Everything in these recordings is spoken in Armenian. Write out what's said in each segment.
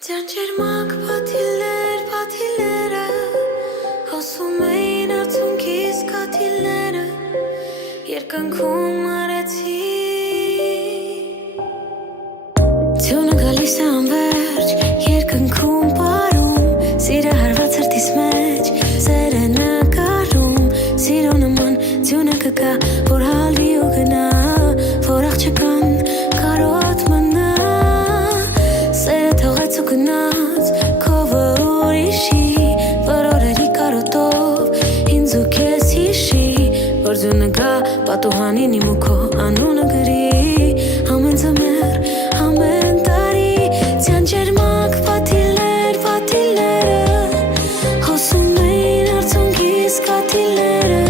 Ջանջերմակ պատիլները հոսում էին արցունքիս կաթիլները երկնքում արեցի Ձյունը գալիս է անվերջ երկնքում պարում Սիրը հարված հրտիս մեջ սերը նկարում Սիրո նման ձյունը կգա որ հալվի ու գնա որ աղջկան կարոտ մնա Սերը թողեց ու գնաց քովը ուրիշի որ օրերի կարոտով ինձ ու քեզ հիշի որ ձյունը գա պատուհանին իմ ու քո անունը գրի ամեն ձմեռ ամեն տարի ջանջերմակ պատիլները հոսում էին արցունքիս կաթիլները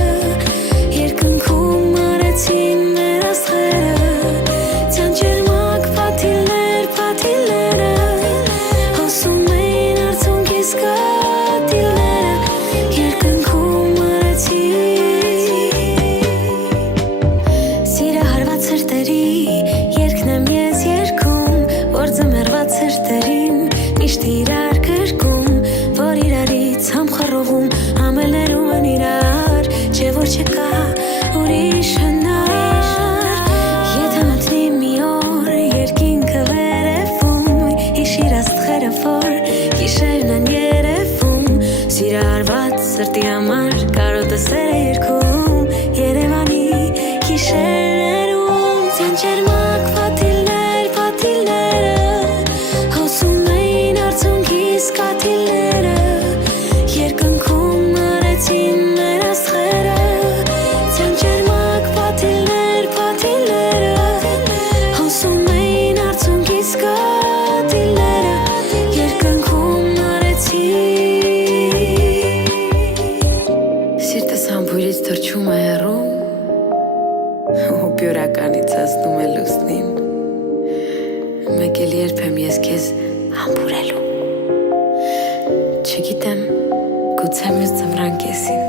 երկնքում արեցին մեր աստղերը ջանջերմակ պատիլները հոսում էին արցունքիս կաթիլները երկնքում արեցին Սիրը հարված հրտերի երկն եմ ես երկում որ ձմեռված հրտերին միշտ իրար գրկում որ իրարից համխռովում ամելներում են իրար չէ որ չկա ուրիշ հնար եթե մտնի մի օր երկինքը վերևում հիշիր աստղերը որ գիշերն են երևում սիրը հարված սրտի համար կարոտը սեր է երգում Երևանի գիշերներում ջանջերմակ պատիլները հոսում էին արցունքիս կաթիլները երկնքում արեցին մեր աստղերը ջանջերմակ պատիլները հոսում էին արցունքիս կաթիլները երկնքում արեցին Սիրտս համբույրից թռչում է հեռու ու բյուրականից հասնում է լուսնին մեկ էլ երբ եմ ես քեզ համբուրելու Չգիտեմ գուցե մյուս ձմռան կեսին